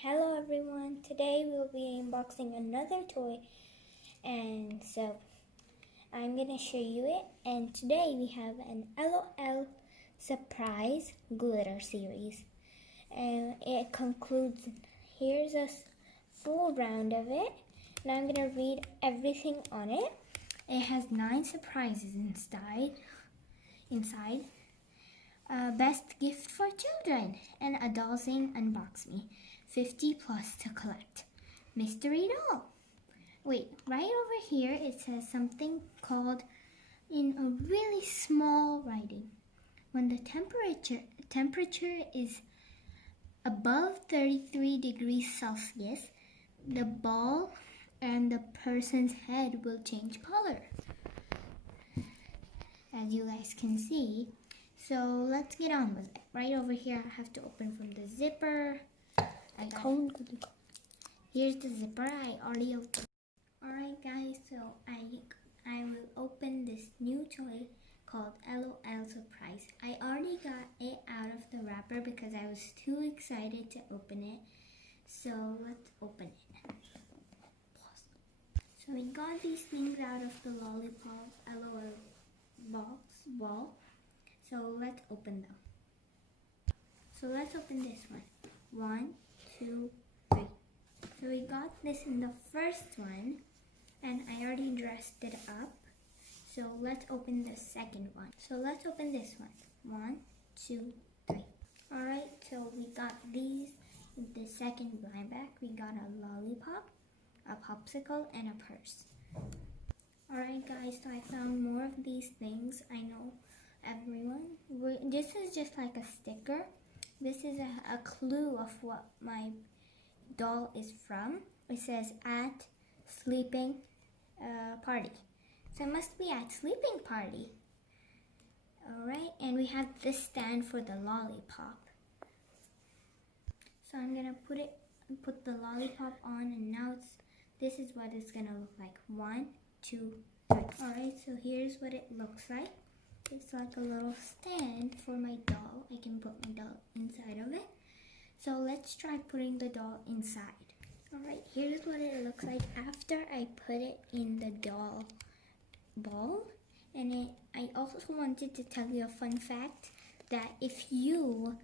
Hello everyone, today we'll be unboxing another toy, and so I'm gonna show you it. And today we have an LOL Surprise Glitter series, and it concludes. Here's a full round of it, and I'm gonna read everything on it. It has 9 surprises inside. Best gift for children, and a doll saying unbox me. 50 plus to collect. Mystery doll. Wait, right over here it says something called, in a really small writing, when the temperature is above 33 degrees Celsius, the ball and the person's head will change color, as you guys can see. So let's get on with it. Right over here I have to open from the zipper. Here's the zipper. I already opened. Alright guys, so I will open this new toy called LOL Surprise. I already got it out of the wrapper because I was too excited to open it. So let's open it. So we got these things out of the Lollipop LOL ball. So let's open them. So let's open this one. 1, 2, 3. So we got this in the first one, and I already dressed it up. So let's open the second one. So let's open this one. 1, 2, 3. Alright, so we got these in the second blind bag. We got a lollipop, a popsicle, and a purse. Alright guys, so I found more of these things. I know everyone. This is just like a sticker. This is a clue of what my doll is from. It says at sleeping party. So it must be at sleeping party. Alright, and we have this stand for the lollipop. So I'm gonna put the lollipop on, and now this is what it's gonna look like. 1, 2, 3. Alright, so here's what it looks like. It's like a little stand for my doll. I can put my doll inside of it. So let's try putting the doll inside. Alright, here's what it looks like after I put it in the doll ball. And I also wanted to tell you a fun fact that if your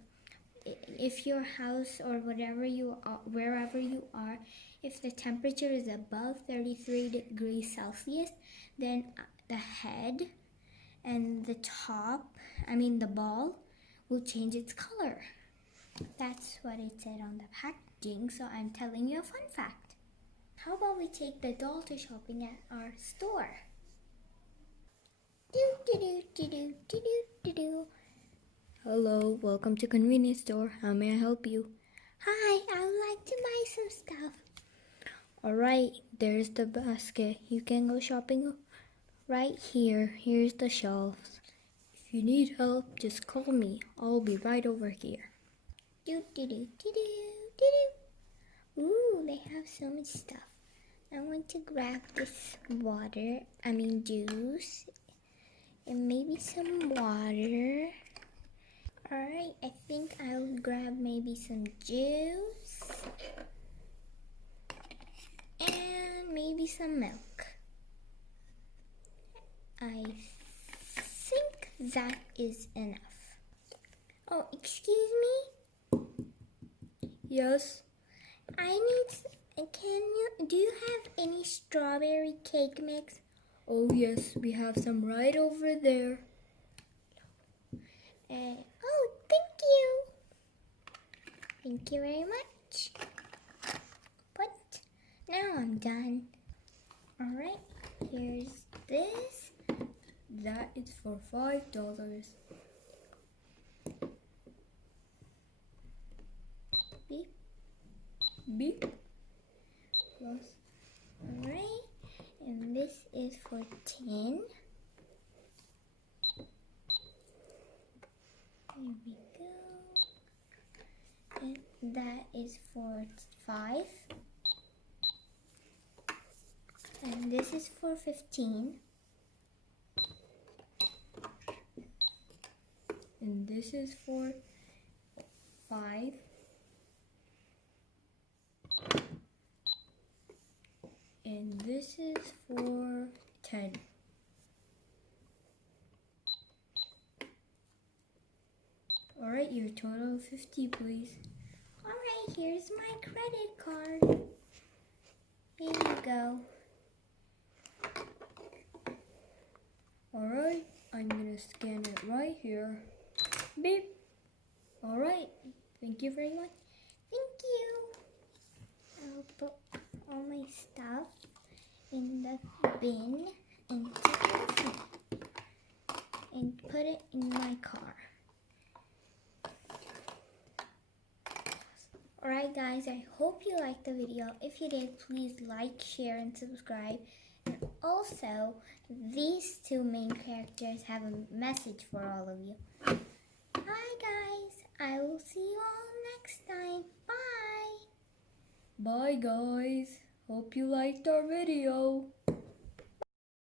house or wherever you are, if the temperature is above 33 degrees Celsius, then the head and the the ball will change its color. That's what it said on the packaging, so I'm telling you a fun fact. How about we take the doll to shopping at our store? Hello, welcome to convenience store. How may I help you? Hi, I would like to buy some stuff. Alright, there's the basket. You can go shopping right here. Here's the shelves. If you need help, just call me. I'll be right over here. Ooh, they have so much stuff. I want to grab this juice, and maybe some water. Alright, I think I'll grab maybe some juice, and maybe some milk. I think that is enough. Oh, excuse me? Yes? Do you have any strawberry cake mix? Oh yes, we have some right over there. Oh, thank you. Thank you very much. But now I'm done. Alright, here's this. That is for $5. Beep. Beep. Plus. Alright, and this is for 10. There we go. And that is for 5. And this is for 15. And this is for 5. And this is for 10. Alright, your total 50, please. Alright, here's my credit card. Here you go. Alright, I'm gonna scan it right here. Beep. Alright, thank you very much. Thank you. I'll put all my stuff in the bin and take it and put it in my car. Alright guys, I hope you liked the video. If you did, please like, share, and subscribe. And also, these two main characters have a message for all of you. Bye guys, I will see you all next time. Bye! Bye guys, hope you liked our video.